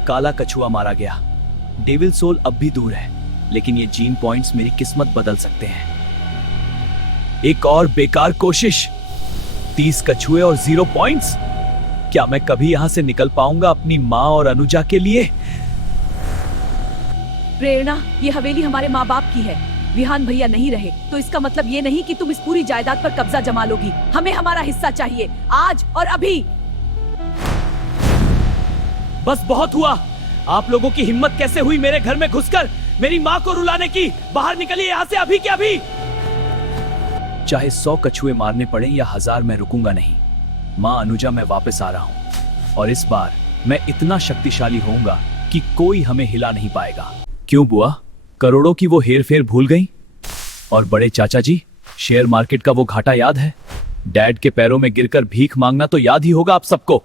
काला कछुआ मारा गया। डेविल सोल अब भी दूर है, लेकिन ये जीन पॉइंट्स मेरी किस्मत बदल सकते हैं। एक और बेकार कोशिश, 30 कछुए और 0 पॉइंट्स। क्या मैं कभी यहां से निकल पाऊंगा अपनी माँ और अनुजा के लिए? प्रेरणा, ये हवेली हमारे माँ बाप की है। विहान भैया नहीं रहे तो इसका मतलब ये नहीं कि तुम इस पूरी जायदाद पर कब्जा जमा लोगी। हमें हमारा हिस्सा चाहिए, आज और अभी। बस बहुत हुआ। आप लोगों की हिम्मत कैसे हुई मेरे घर में घुसकर मेरी माँ को रुलाने की? बाहर निकलिए यहाँ से अभी के अभी। चाहे 100 कछुए मारने पड़े या 1000, मैं रुकूंगा नहीं। माँ अनुजा, मैं वापस आ रहा हूँ और इस बार मैं इतना शक्तिशाली होऊंगा कि कोई हमें हिला नहीं पाएगा। क्यों बुआ, करोड़ों की वो हेर फेर भूल गई? और बड़े चाचा जी, शेयर मार्केट का वो घाटा याद है? डैड के पैरों में गिरकर भीख मांगना तो याद ही होगा आप सबको।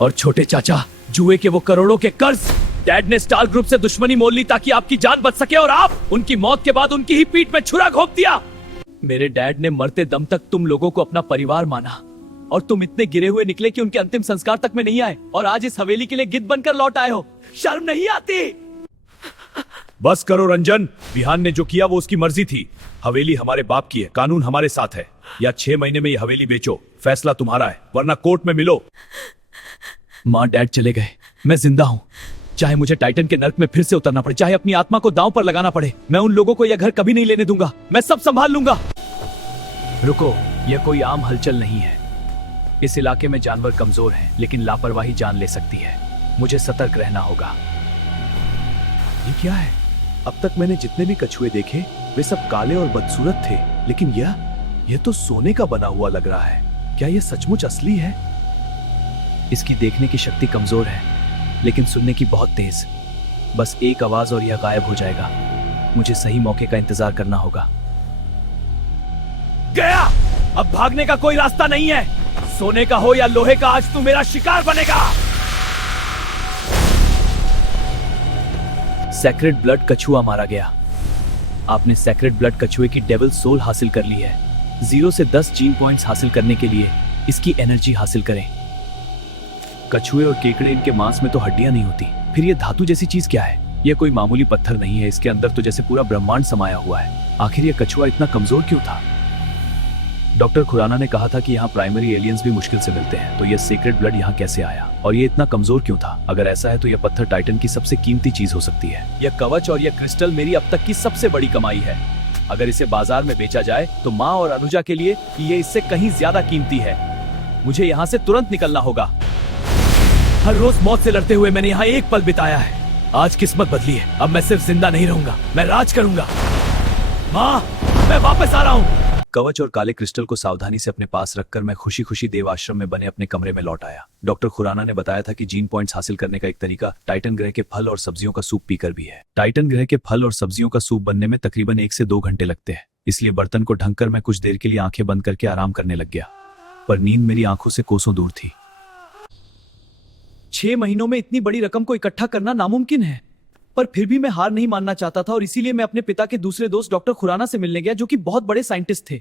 और छोटे चाचा, जुए के वो करोड़ों के कर्ज। डैड ने स्टार ग्रुप से दुश्मनी मोल ली ताकि आपकी जान बच सके और आप उनकी मौत के बाद उनकी ही पीठ में छुरा घोंप दिया। मेरे डैड ने मरते दम तक तुम लोगों को अपना परिवार माना और तुम इतने गिरे हुए निकले कि उनके अंतिम संस्कार तक में नहीं आए और आज इस हवेली के लिए गिद्ध बनकर लौट आए हो। शर्म नहीं आती? बस करो रंजन, विहान ने जो किया वो उसकी मर्जी थी। हवेली हमारे बाप की है, कानून हमारे साथ है। या 6 महीने में ये हवेली बेचो, फैसला तुम्हारा है, वरना कोर्ट में मिलो। माँ डैड चले गए, मैं जिंदा हूँ। चाहे मुझे टाइटन के नर्क में फिर से उतरना पड़े, चाहे अपनी आत्मा को दांव पर लगाना पड़े, मैं उन लोगों को यह घर कभी नहीं लेने दूंगा। मैं सब संभाल लूंगा। रुको, यह कोई आम हलचल नहीं है। इस इलाके में जानवर कमजोर हैं, लेकिन लापरवाही जान ले सकती है। मुझे सतर्क रहना होगा। ये क्या है? अब तक मैंने जितने भी कछुए देखे वे सब काले और बदसूरत थे, लेकिन यह तो सोने का बना हुआ लग रहा है। क्या यह सचमुच असली है? इसकी देखने की शक्ति कमजोर है, लेकिन सुनने की बहुत तेज। बस एक आवाज और यह गायब हो जाएगा। मुझे सही मौके का इंतजार करना होगा। गया, अब भागने का कोई रास्ता नहीं है। सोने का हो या लोहे का, आज तू मेरा शिकार बनेगा। सेक्रेड ब्लड कछुआ मारा गया। आपने सेक्रेड ब्लड कछुए की डेविल सोल हासिल कर ली है। 0 से 10 जीन पॉइंट्स हासिल करने के लिए इसकी एनर्जी हासिल करें। कछुए और केकड़े, इनके मांस में तो हड्डियां नहीं होती, फिर ये धातु जैसी चीज क्या है? यह कोई मामूली पत्थर नहीं है, इसके अंदर तो जैसे पूरा ब्रह्मांड समाया हुआ है। आखिर यह कछुआ इतना कमजोर क्यों था? डॉक्टर खुराना ने कहा था कि यहाँ प्राइमरी एलियंस भी मुश्किल से मिलते हैं, तो यह सीक्रेट ब्लड यहाँ कैसे आया और ये इतना कमजोर क्यों था? अगर ऐसा है तो यह पत्थर टाइटन की सबसे कीमती चीज हो सकती है। यह कवच और यह क्रिस्टल मेरी अब तक की सबसे बड़ी कमाई है। अगर इसे बाजार में बेचा जाए तो माँ और अनुजा के लिए ये इससे कहीं ज्यादा कीमती है। मुझे यहाँ से तुरंत निकलना होगा। हर रोज मौत से लड़ते हुए मैंने यहाँ एक पल बिताया है। आज किस्मत बदली है, अब मैं सिर्फ जिंदा नहीं रहूंगा, मैं राज करूंगा। माँ, मैं वापस आ रहा हूँ। कवच और काले क्रिस्टल को सावधानी से अपने पास रखकर मैं खुशी खुशी देव आश्रम में बने अपने कमरे में लौट आया। डॉक्टर खुराना ने बताया था कि जीन पॉइंट्स हासिल करने का एक तरीका टाइटन ग्रह के फल और सब्जियों का सूप पीकर भी है। टाइटन ग्रह के फल और सब्जियों का सूप बनने में तकरीबन 1 से 2 घंटे लगते हैं, इसलिए बर्तन को ढककर मैं कुछ देर के लिए आंखें बंद करके आराम करने लग गया, पर नींद मेरी आंखों से कोसों दूर थी। 6 महीनों में इतनी बड़ी रकम को इकट्ठा करना नामुमकिन है, पर फिर भी मैं हार नहीं मानना चाहता था और इसीलिए मैं अपने पिता के दूसरे दोस्त डॉक्टर खुराना से मिलने गया, जो कि बहुत बड़े साइंटिस्ट थे।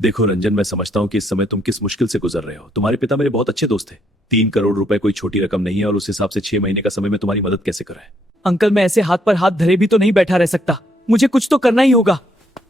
देखो रंजन, मैं समझता हूँ कि इस समय तुम किस मुश्किल से गुजर रहे हो। तुम्हारे पिता मेरे बहुत अच्छे दोस्त थे। 3 करोड़ रुपए कोई छोटी रकम नहीं है और उस हिसाब से 6 महीने का समय में तुम्हारी मदद कैसे करें? अंकल, मैं ऐसे हाथ पर हाथ धरे भी तो नहीं बैठा रह सकता। मुझे कुछ तो करना ही होगा।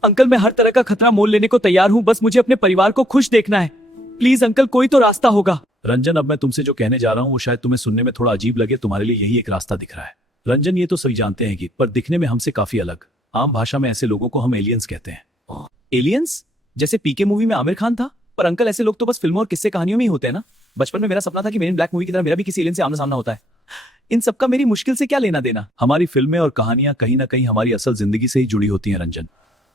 अंकल, मैं हर तरह का खतरा मोल लेने को तैयार हूँ, बस मुझे अपने परिवार को खुश देखना है। प्लीज अंकल, कोई तो रास्ता होगा। रंजन, अब मैं तुमसे जो कहने जा रहा हूँ वो शायद तुम्हें सुनने में थोड़ा अजीब लगे। तुम्हारे लिए यही एक रास्ता दिख रहा है। रंजन, ये तो सभी जानते हैं कि पर दिखने में हमसे काफी अलग। आम भाषा में ऐसे लोगों को हम एलियंस कहते हैं। एलियंस? जैसे पीके मूवी में आमिर खान था? पर अंकल, ऐसे लोग तो बस फिल्मों और किस्से कहानियों में ही होते हैं ना। बचपन में मेरा सपना था कि मेन ब्लैक मूवी की तरह मेरा भी किसी एलियन से आमना सामना होता है। इन सबका मेरी मुश्किल से क्या लेना देना? हमारी फिल्में और कहानियां कहीं ना कहीं हमारी असल जिंदगी से ही जुड़ी होती हैं रंजन,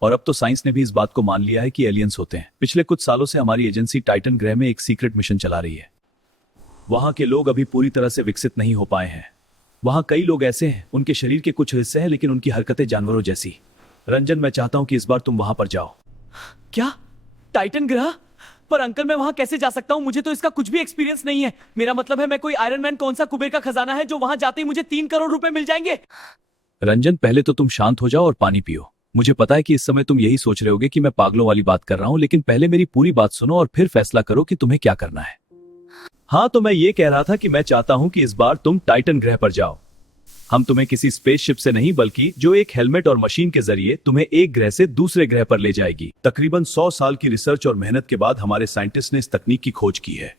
और अब तो साइंस ने भी इस बात को मान लिया है कि एलियंस होते हैं। पिछले कुछ सालों से हमारी एजेंसी टाइटन ग्रह में एक सीक्रेट मिशन चला रही है। वहां के लोग अभी पूरी तरह से विकसित नहीं हो पाए हैं। वहां कई लोग ऐसे हैं, उनके शरीर के कुछ हिस्से हैं लेकिन उनकी हरकतें जानवरों जैसी। रंजन, मैं चाहता हूं कि इस बार तुम वहां पर जाओ। क्या? टाइटन ग्रह? पर अंकल, मैं वहां कैसे जा सकता हूं? मुझे तो इसका कुछ भी एक्सपीरियंस नहीं है। मेरा मतलब है, मैं कोई आयरन मैन कौन सा कुबेर का खजाना है जो वहां जाते ही मुझे 3 करोड़ रुपए मिल जाएंगे? रंजन, पहले तो तुम शांत हो जाओ और पानी पियो। मुझे पता है कि इस समय तुम यही सोच रहे होगे कि मैं पागलों वाली बात कर रहा हूं, लेकिन पहले मेरी पूरी बात सुनो और फिर फैसला करो कि तुम्हें क्या करना है। हाँ, तो मैं ये कह रहा था कि मैं चाहता हूं कि इस बार तुम टाइटन ग्रह पर जाओ। हम तुम्हें किसी स्पेसशिप से नहीं बल्कि जो एक हेलमेट और मशीन के जरिए तुम्हें एक ग्रह से दूसरे ग्रह पर ले जाएगी। तकरीबन 100 साल की रिसर्च और मेहनत के बाद हमारे साइंटिस्ट ने इस तकनीक की खोज की है।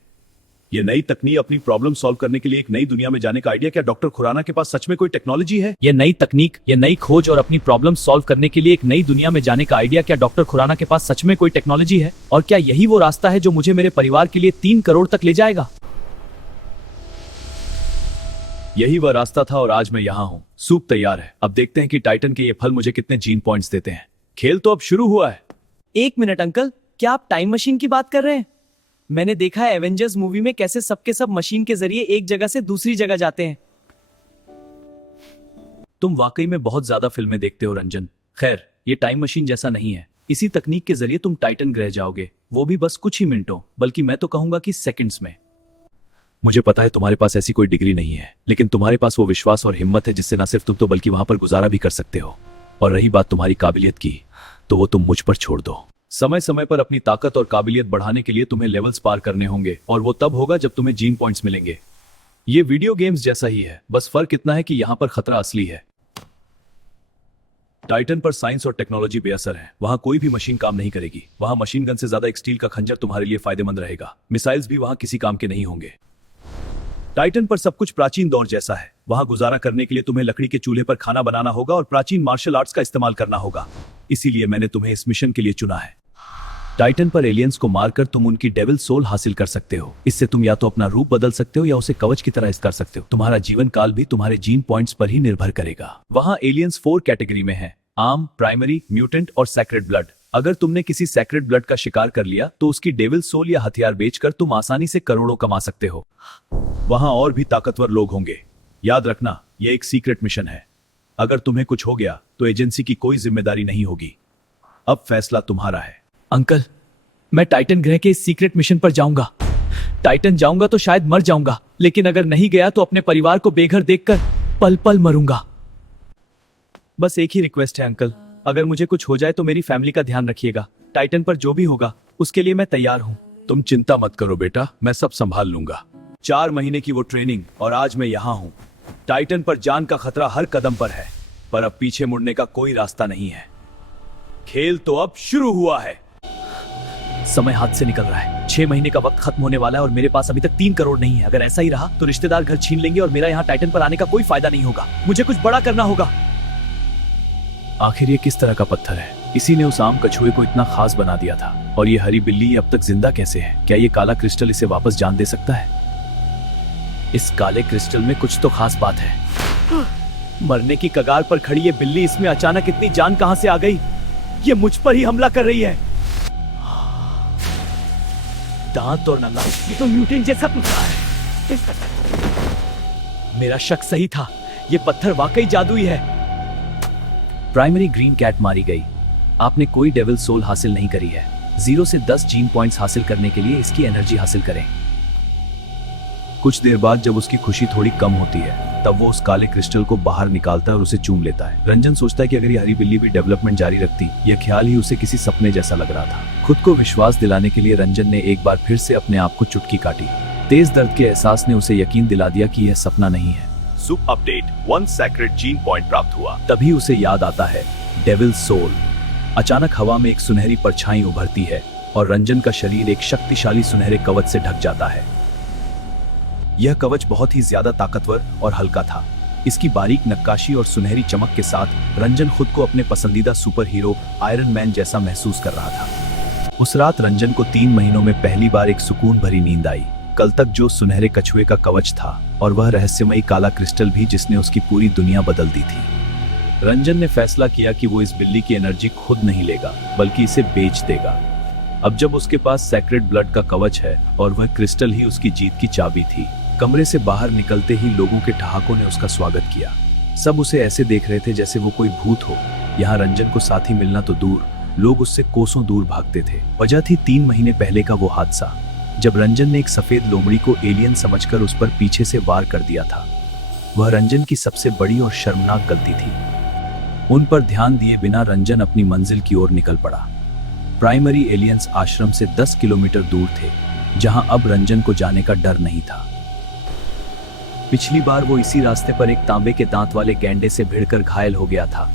ये नई तकनीक अपनी प्रॉब्लम सॉल्व करने के लिए एक नई दुनिया में जाने का आइडिया। क्या डॉक्टर खुराना के पास सच में कोई टेक्नोलॉजी है? ये नई तकनीक, ये नई खोज और अपनी प्रॉब्लम सॉल्व करने के लिए एक नई दुनिया में जाने का आइडिया, क्या डॉक्टर खुराना के पास सच में कोई टेक्नोलॉजी है? और क्या यही वो रास्ता है जो मुझे मेरे परिवार के लिए 3 करोड़ तक ले जाएगा? यही वह रास्ता था और आज मैं यहाँ हूँ। सूप तैयार है। अब देखते हैं कि टाइटन के ये फल मुझे कितने जीन पॉइंट्स देते हैं। खेल तो अब शुरू हुआ है। 1 मिनट अंकल, क्या आप टाइम मशीन की बात कर रहे हैं? मैंने देखा है एवेंजर्स मूवी में कैसे सबके सब मशीन के जरिए एक जगह से दूसरी जगह जाते हैं। तुम वाकई में बहुत ज्यादा फिल्में देखते हो रंजन। खैर, ये टाइम मशीन जैसा नहीं है। इसी तकनीक के जरिए तुम टाइटन ग्रह जाओगे, वो भी बस कुछ ही मिनटों, बल्कि मैं तो कहूंगा कि सेकंड्स में। मुझे पता है तुम्हारे पास ऐसी कोई डिग्री नहीं है, लेकिन तुम्हारे पास वो विश्वास और हिम्मत है जिससे न सिर्फ तुम तो बल्कि वहां पर गुजारा भी कर सकते हो। और रही बात तुम्हारी काबिलियत की, तो वो तुम मुझ पर छोड़ दो। समय समय पर अपनी ताकत और काबिलियत बढ़ाने के लिए तुम्हें लेवल्स पार करने होंगे, और वो तब होगा जब तुम्हें जीन पॉइंट्स मिलेंगे। ये वीडियो गेम्स जैसा ही है, बस फर्क इतना है कि यहाँ पर खतरा असली है। टाइटन पर साइंस और टेक्नोलॉजी बेअसर है। वहां कोई भी मशीन काम नहीं करेगी। वहां मशीन गन से ज्यादा एक स्टील का खंजर तुम्हारे लिए फायदेमंद रहेगा। मिसाइल्स भी वहां किसी काम के नहीं होंगे। टाइटन पर सब कुछ प्राचीन दौर जैसा है। वहां गुजारा करने के लिए तुम्हें लकड़ी के चूल्हे पर खाना बनाना होगा और प्राचीन मार्शल आर्ट्स का इस्तेमाल करना होगा। इसीलिए मैंने तुम्हें इस मिशन के लिए चुना है। टाइटन पर एलियंस को मारकर तुम उनकी डेविल सोल हासिल कर सकते हो। इससे तुम या तो अपना रूप बदल सकते हो या उसे कवच की तरह इस्तेमाल कर सकते हो। तुम्हारा जीवन काल भी तुम्हारे जीन पॉइंट्स पर ही निर्भर करेगा। वहां एलियंस 4 कैटेगरी में है: आर्म, प्राइमरी, म्यूटेंट और सैक्रेड ब्लड। अगर तुमने किसी सैक्रेड ब्लड का शिकार कर लिया तो उसकी डेविल सोल या हथियार बेचकर तुम आसानी से करोड़ों कमा सकते हो। वहां और भी ताकतवर लोग होंगे। याद रखना, यह एक सीक्रेट मिशन है। अगर तुम्हें कुछ हो गया तो एजेंसी की कोई जिम्मेदारी नहीं होगी। अब फैसला तुम्हारा है। अंकल, मैं टाइटन ग्रह के इस सीक्रेट मिशन पर जाऊंगा। टाइटन जाऊंगा तो शायद मर जाऊंगा, लेकिन अगर नहीं गया तो अपने परिवार को बेघर देखकर पल पल मरूंगा। बस एक ही रिक्वेस्ट है अंकल, अगर मुझे कुछ हो जाए तो मेरी फैमिली का ध्यान रखिएगा। टाइटन पर जो भी होगा उसके लिए मैं तैयार हूं। तुम चिंता मत करो बेटा, मैं सब संभाल लूंगा। 4 महीने की वो ट्रेनिंग और आज मैं यहाँ हूँ। टाइटन पर जान का खतरा हर कदम पर है, पर अब पीछे मुड़ने का कोई रास्ता नहीं है। खेल तो अब शुरू हुआ है। समय हाथ से निकल रहा है। 6 महीने का वक्त खत्म होने वाला है और मेरे पास अभी तक 3 करोड़ नहीं है। अगर ऐसा ही रहा तो रिश्तेदार घर छीन लेंगे और मेरा यहाँ टाइटन पर आने का कोई फायदा नहीं होगा। मुझे कुछ बड़ा करना होगा। आखिर ये किस तरह का पत्थर है? इसी ने उस आम कछुए को इतना खास बना दिया था। और ये हरी बिल्ली अब तक जिंदा कैसे है? क्या ये काला क्रिस्टल इसे वापस जान दे सकता है? इस काले क्रिस्टल में कुछ तो खास बात है। मरने की कगार पर खड़ी ये बिल्ली, इसमें अचानक इतनी जान कहां से आ गई? ये मुझ पर ही हमला कर रही है। दांत और नल्ला, ये तो म्यूटेंट जैसा दिखता है। मेरा शक सही था, ये पत्थर वाकई जादुई है। प्राइमरी ग्रीन कैट मारी गई। आपने कोई डेविल सोल हासिल नहीं करी है। 0 से 10 जीन पॉइंट्स हासिल करने के लिए इसकी एनर्जी हासिल करें। कुछ देर बाद जब उसकी खुशी थोड़ी कम होती है तब वो उस काले क्रिस्टल को बाहर निकालता है और उसे चूम लेता है। रंजन सोचता है कि अगर ये हरी बिल्ली भी डेवलपमेंट जारी रखती, यह ख्याल ही उसे किसी सपने जैसा लग रहा था। खुद को विश्वास दिलाने के लिए रंजन ने एक बार फिर से अपने आप को चुटकी काटी। तेज दर्द के एहसास ने उसे यकीन दिला दिया कि यह सपना नहीं है। सुप अपडेट, 1 सैक्रेड जीन पॉइंट प्राप्त हुआ। तभी उसे याद आता है डेविल सोल। अचानक हवा में एक सुनहरी परछाई उभरती है और रंजन का शरीर एक शक्तिशाली सुनहरे कवच से ढक जाता है। यह कवच बहुत ही ज्यादा ताकतवर और हल्का था। इसकी बारीक नक्काशी और सुनहरी चमक के साथ रंजन खुद को अपने पसंदीदा सुपर हीरो आयरन मैन जैसा महसूस कर रहा था। उस रात रंजन को 3 महीनों में पहली बार एक सुकून भरी नींद आई। कल तक जो सुनहरे कछुए का कवच था और वह रहस्यमयी काला क्रिस्टल भी जिसने उसकी पूरी दुनिया बदल दी थी। रंजन ने फैसला किया कि वो इस बिल्ली की एनर्जी खुद नहीं लेगा बल्कि इसे बेच देगा। अब जब उसके पास सैक्रेड ब्लड का कवच है और वह क्रिस्टल ही उसकी जीत की चाबी थी। कमरे से बाहर निकलते ही लोगों के ठहाकों ने उसका स्वागत किया। सब उसे ऐसे देख रहे थे जैसे वो कोई भूत हो। यहाँ रंजन को साथी मिलना तो दूर, लोग उससे कोसों दूर भागते थे। वजह थी 3 महीने पहले का वो हादसा जब रंजन ने एक सफेद लोमड़ी को एलियन समझकर उस पर पीछे से वार कर दिया था। वह रंजन की सबसे बड़ी और शर्मनाक गलती थी। उन पर ध्यान दिए बिना रंजन अपनी मंजिल की ओर निकल पड़ा। प्राइमरी एलियंस आश्रम से 10 किलोमीटर दूर थे। जहां अब रंजन को जाने का डर नहीं था। पिछली बार वो इसी रास्ते पर एक तांबे के दांत वाले गैंडे से भिड़कर घायल हो गया था,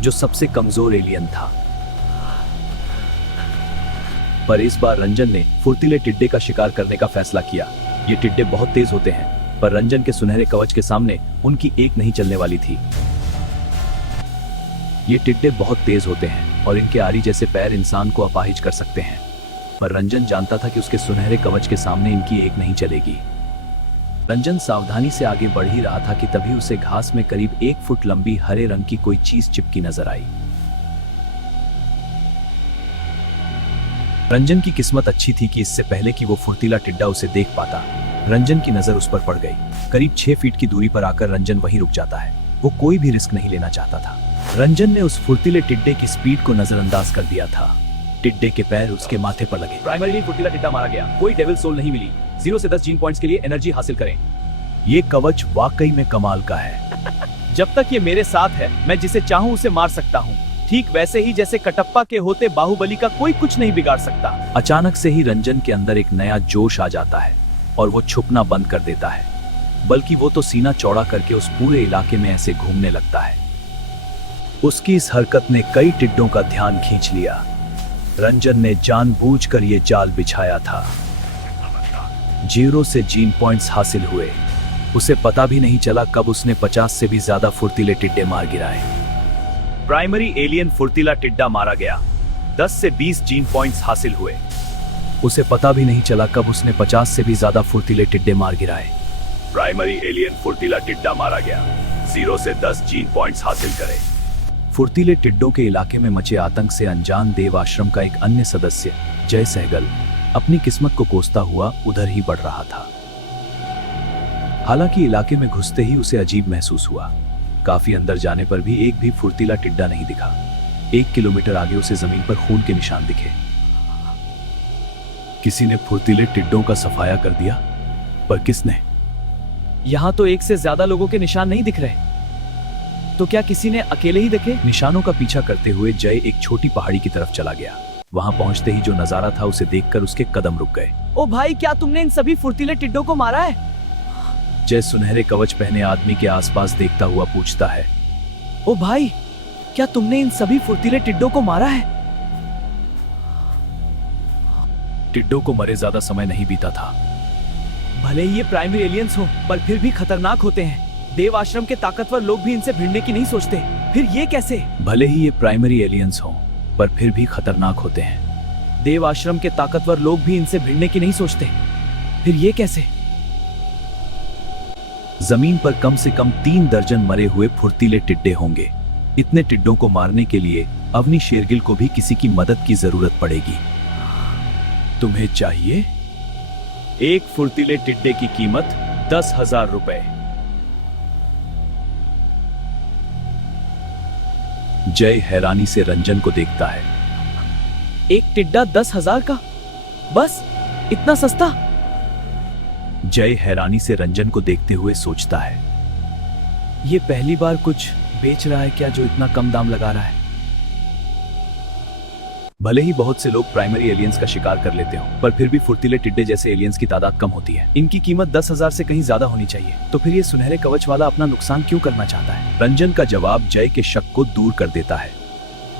जो सबसे कमजोर एलियन था। पर इस बार रंजन ने फुर्तीले टिड्डे का शिकार करने का फैसला किया। ये टिड्डे बहुत तेज होते हैं, पर रंजन के सुनहरे कवच के सामने उनकी एक नहीं चलने वाली थी। ये टिड्डे बहुत तेज होते हैं और इनके आरी जैसे पैर इंसान को अपाहिज कर सकते हैं, पर रंजन जानता था कि उसके सुनहरे कवच के सामने इनकी एक नहीं चलेगी। रंजन सावधानी से आगे बढ़ ही रहा था कि तभी उसे घास में करीब 1 फुट लंबी हरे रंग की कोई चीज चिपकी नजर आई। रंजन की किस्मत अच्छी थी कि इससे पहले कि वो फुर्तीला टिड्डा उसे देख पाता, रंजन की नजर उस पर पड़ गई। करीब 6 फीट की दूरी पर आकर रंजन वहीं रुक जाता है। वो कोई भी रिस्क नहीं लेना चाहता था। रंजन ने उस फुर्तीले टिड्डे की स्पीड को नजरअंदाज कर दिया था। टिड्डे के पैर उसके माथे पर लगे। प्राइमरी फुर्तीला टिड्डा मारा गया, कोई डेविल सोल नहीं मिली। 0 से 10 जीन पॉइंट्स के लिए एनर्जी हासिल करें। ये कवच वाकई में कमाल का है। जब तक ये मेरे साथ है, मैं जिसे चाहूं उसे मार सकता हूं। ठीक वैसे ही जैसे कटप्पा के होते बाहुबली का कोई कुछ नहीं बिगाड़ सकता। अचानक से ही रंजन के अंदर एक नया जोश आ जाता है और वो छुपना बंद कर देता है, बल्कि वो तो सीना चौड़ा करके उस पूरे इलाके में ऐसे घूमने लगता है। उसकी इस हरकत ने कई टिड्डों का ध्यान खींच लिया। रंजन ने जानबूझकर ये जाल बिछाया था। 0 से जीन पॉइंट्स हासिल हुए। उसे पता भी नहीं चला कब उसने 50 से भी ज्यादा फुर्तीले टिड्डे मार गिराए। प्राइमरी एलियन फुर्तीला टिड्डा मारा गया। 10 से 20 जीन पॉइंट्स हासिल हुए। उसे पता भी नहीं चला कब उसने 50 से भी ज्यादा फुर्तीले टिड्डे मार गिराए। प्राइमरी एलियन फुर्तीला टिड्डा मारा गया। 0 से 10 जीन पॉइंट्स हासिल करें। फुर्तीले टिड्डों के इलाके में मचे आतंक से अनजान देव आश्रम का एक अन्य सदस्य जय सहगल अपनी किस्मत को कोसता हुआ उधर ही बढ़ रहा था। हालांकि इलाके में घुसते ही उसे अजीब महसूस हुआ। काफी अंदर जाने पर भी एक भी फुर्तीला टिड्डा नहीं दिखा। 1 किलोमीटर आगे उसे जमीन पर खून के निशान दिखे। किसी ने फुर्तीले टिड्डों का सफाया कर दिया, पर किसने? यहाँ तो 1 से ज्यादा लोगों के निशान नहीं दिख रहे, तो क्या किसी ने अकेले ही देखे? निशानों का पीछा करते हुए जय एक छोटी पहाड़ी की तरफ चला गया। वहां पहुंचते ही जो नजारा था उसे देखकर उसके कदम रुक गए। ओ भाई, क्या तुमने इन सभी फुर्तीले टिड्डों को मारा है? जय सुनहरे कवच पहने आदमी के आसपास देखता हुआ पूछता है। ओ भाई, क्या तुमने इन सभी फुर्तीले टिड्डों को मारा है? टिड्डों को मरे ज्यादा समय नहीं बीता था। भले ही ये प्राइमरी एलियंस हो, पर फिर भी खतरनाक होते हैं। देव आश्रम के ताकतवर लोग भी इनसे भिड़ने की नहीं सोचते। फिर ये कैसे? भले ही ये प्राइमरी एलियंस हो, पर फिर भी खतरनाक होते हैं। देव आश्रम के ताकतवर लोग भी इनसे भिड़ने की नहीं सोचते। फिर ये कैसे? जमीन पर कम से कम 3 दर्जन मरे हुए फुर्तीले टिड्डे होंगे। इतने टिड्डों को मारने के लिए अवनी शेरगिल को भी किसी की मदद की जरूरत पड़ेगी। तुम्हें चाहिए? एक फुर्तीले टिड्डे की कीमत 10,000 रुपए। जय हैरानी से रंजन को देखता है। एक टिड्डा 10,000 का? बस इतना सस्ता? जय हैरानी से रंजन को देखते हुए सोचता है, ये पहली बार कुछ बेच रहा है क्या जो इतना कम दाम लगा रहा है? भले ही बहुत से लोग प्राइमरी एलियंस का शिकार कर लेते हो, पर फिर भी फुर्तीले टिड्डे जैसे एलियंस की तादाद कम होती है। इनकी कीमत 10,000 से कहीं ज्यादा होनी चाहिए। तो फिर ये सुनहरे कवच वाला अपना नुकसान क्यों करना चाहता है? रंजन का जवाब जय के शक को दूर कर देता है।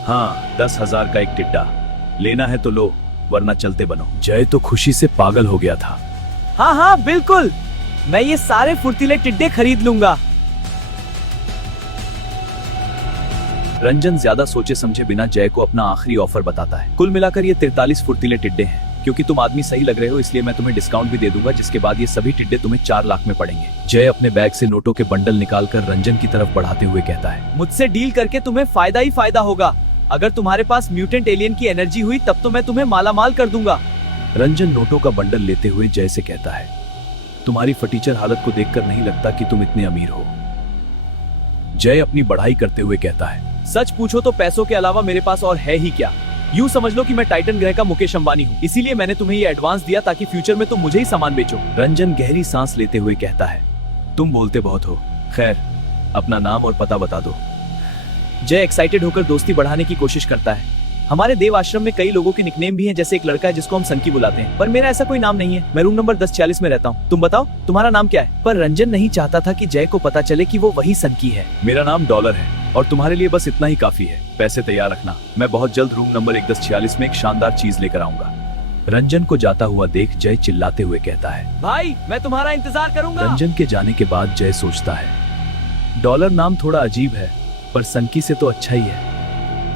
हाँ, 10,000 का एक टिड्डा लेना है तो लो, वरना चलते बनो। जय तो खुशी से पागल हो गया था। हाँ हाँ बिल्कुल, मैं ये सारे फुर्तीले टिड्डे खरीद लूंगा। रंजन ज्यादा सोचे समझे बिना जय को अपना आखिरी ऑफर बताता है। कुल मिलाकर ये 43 फुर्तीले टिड्डे हैं। क्योंकि तुम आदमी सही लग रहे हो, इसलिए मैं तुम्हें डिस्काउंट भी दे दूंगा, जिसके बाद ये सभी टिड्डे तुम्हें 4 लाख में पड़ेंगे। जय अपने बैग से नोटों के बंडल निकालकर रंजन की तरफ बढ़ाते हुए कहता है, मुझसे डील करके तुम्हें फायदा ही फायदा होगा। अगर तुम्हारे पास म्यूटेंट एलियन की एनर्जी हुई तब तो मैं तुम्हें मालामाल कर दूंगा। रंजन नोटों का बंडल लेते हुए जय से कहता है, तुम्हारी फटीचर हालत को देखकर नहीं लगता कि तुम इतने अमीर हो। जय अपनी बढ़ाई करते हुए कहता है, सच पूछो तो पैसों के अलावा मेरे पास और है ही क्या। यूं समझ लो कि मैं टाइटन ग्रह का मुकेश अंबानी हूँ, इसीलिए मैंने तुम्हें ये एडवांस दिया ताकि फ्यूचर में तुम मुझे ही सामान बेचो। रंजन गहरी सांस लेते हुए कहता है, तुम बोलते बहुत हो। खैर, अपना नाम और पता बता दो। जय एक्साइटेड होकर दोस्ती बढ़ाने की कोशिश करता है। हमारे देव आश्रम में कई लोगों के निकनेम भी हैं, जैसे एक लड़का है जिसको हम संकी बुलाते हैं, पर मेरा ऐसा कोई नाम नहीं है। मैं रूम नंबर 1046 में रहता हूँ। तुम बताओ तुम्हारा नाम क्या है? पर रंजन नहीं चाहता था कि जय को पता चले कि वो वही संकी है। मेरा नाम डॉलर है और तुम्हारे लिए बस इतना ही काफी है। पैसे तैयार रखना, मैं बहुत जल्द रूम नंबर 1046 में एक शानदार चीज लेकर आऊंगा। रंजन को जाता हुआ देख जय चिल्लाते हुए कहता है, भाई मैं तुम्हारा इंतजार करूंगा। रंजन के जाने के बाद जय सोचता है, डॉलर नाम थोड़ा अजीब है पर संकी से तो अच्छा ही है।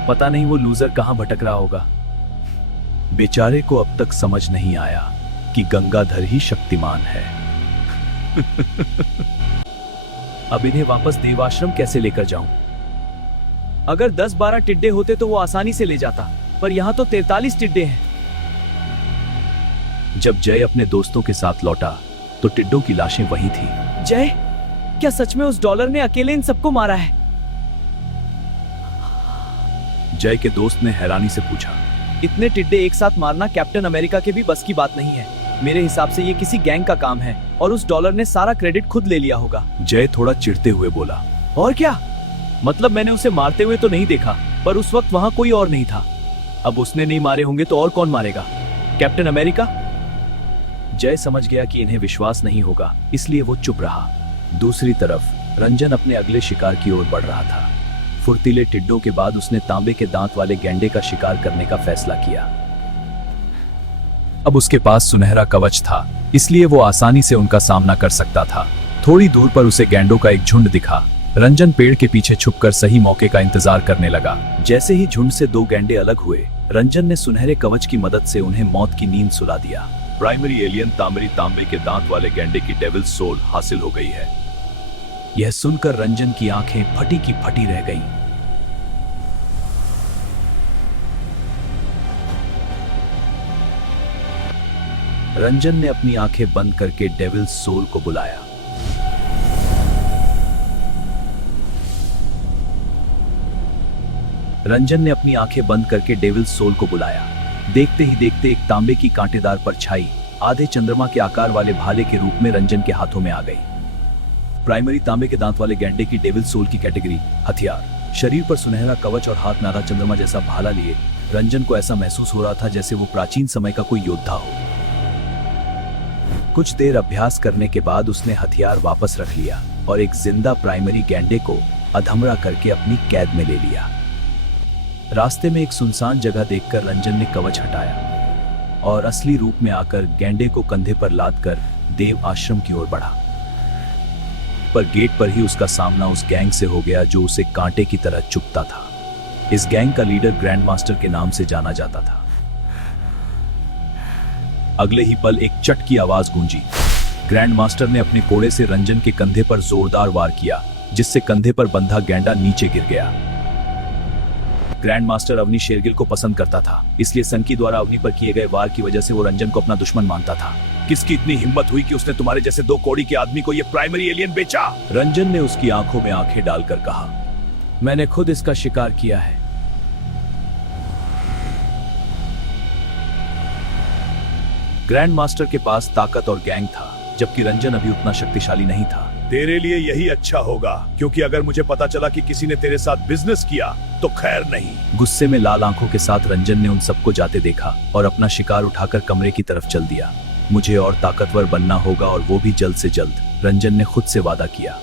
पता नहीं वो लूजर कहां भटक रहा होगा। बेचारे को अब तक समझ नहीं आया कि गंगाधर ही शक्तिमान है। अब इन्हें वापस देवाश्रम कैसे लेकर जाऊं? अगर 10-12 टिड्डे होते तो वो आसानी से ले जाता, पर यहाँ तो 43 टिड्डे हैं। जब जय अपने दोस्तों के साथ लौटा तो टिड्डों की लाशें वहीं थी। जय, क्या सच में उस डॉलर ने अकेले इन सबको मारा है? जय के दोस्त ने हैरानी से पूछा, इतने टिड्डे एक साथ मारना कैप्टन अमेरिका के भी बस की बात नहीं है। मेरे हिसाब से ये किसी गैंग का काम है और उस डॉलर ने सारा क्रेडिट खुद ले लिया होगा। जय थोड़ा चिढ़ते हुए बोला, और क्या मतलब, मैंने उसे मारते हुए तो नहीं देखा, पर उस वक्त वहां कोई और नहीं था। अब उसने नहीं मारे होंगे तो और कौन मारेगा? Captain America? जय समझ गया कि इन्हें विश्वास नहीं होगा, इसलिए वो चुप रहा। दूसरी तरफ रंजन अपने अगले शिकार की ओर बढ़ रहा था। फुर्तीले टिड्डों के बाद उसने तांबे के दांत वाले गैंडे का शिकार करने का फैसला किया। अब उसके पास सुनहरा कवच था, इसलिए वो आसानी से उनका सामना कर सकता था। थोड़ी दूर पर उसे गैंडों का एक झुंड दिखा। रंजन पेड़ के पीछे छुपकर सही मौके का इंतजार करने लगा। जैसे ही झुंड से 2 गैंडे अलग हुए, रंजन ने सुनहरे कवच की मदद से उन्हें मौत की नींद सुला दिया। प्राइमरी एलियन तांबे के दांत वाले गैंडे की डेविल सोल हासिल हो गई है। यह सुनकर रंजन की आंखें फटी की फटी रह गईं। रंजन ने अपनी आंखें बंद करके डेविल सोल को बुलाया। रंजन ने अपनी आंखें बंद करके डेविल सोल को बुलाया। देखते ही देखते एक तांबे की कांटेदार परछाई आधे चंद्रमा के आकार वाले भाले के रूप में रंजन के हाथों में आ गई। प्राइमरी तांबे के दांत वाले गैंडे की डेविल सोल की कैटेगरी हथियार। शरीर पर सुनहरा कवच और हाथ में आधा चंद्रमा जैसा भाला लिए रंजन को ऐसा महसूस हो रहा था जैसे वो प्राचीन समय का कोई योद्धा हो। कुछ देर अभ्यास करने के बाद उसने हथियार वापस रख लिया और एक जिंदा प्राइमरी गैंडे को अधमरा करके अपनी कैद में ले लिया। रास्ते में एक सुनसान जगह देखकर रंजन ने कवच हटाया और असली रूप में आकर गैंडे को कंधे पर लादकर देव आश्रम की ओर बढ़ा। पर गेट पर ही उसका सामना उस गैंग से हो गया जो उसे कांटे की तरह चुभता था। इस गैंग का लीडर ग्रैंड मास्टर के नाम से जाना जाता था। अगले ही पल एक चट की आवाज गूंजी। ग्रैंड मास्टर ने अपने कोड़े से रंजन के कंधे पर जोरदार वार किया, जिससे कंधे पर बंधा गैंडा नीचे गिर गया। ग्रैंड मास्टर अवनी शेरगिल को पसंद करता था, इसलिए संकी द्वारा अवनी पर किए गए वार की वजह से वो रंजन को अपना दुश्मन मानता था। किसकी इतनी हिम्मत हुई कि उसने तुम्हारे जैसे 2 कौड़ी के आदमी को ये प्राइमरी एलियन बेचा? रंजन ने उसकी आंखों में आंखें डालकर कहा, मैंने खुद इसका शिकार किया है। ग्रैंड मास्टर के पास ताकत और गैंग था, जबकि रंजन अभी उतना शक्तिशाली नहीं था। तेरे लिए यही अच्छा होगा, क्योंकि अगर मुझे पता चला कि किसी ने तेरे साथ बिजनेस किया तो खैर नहीं। गुस्से में लाल आंखों के साथ रंजन ने उन सबको जाते देखा और अपना शिकार उठाकर कमरे की तरफ चल दिया। मुझे और ताकतवर बनना होगा और वो भी जल्द से जल्द, रंजन ने खुद से वादा किया।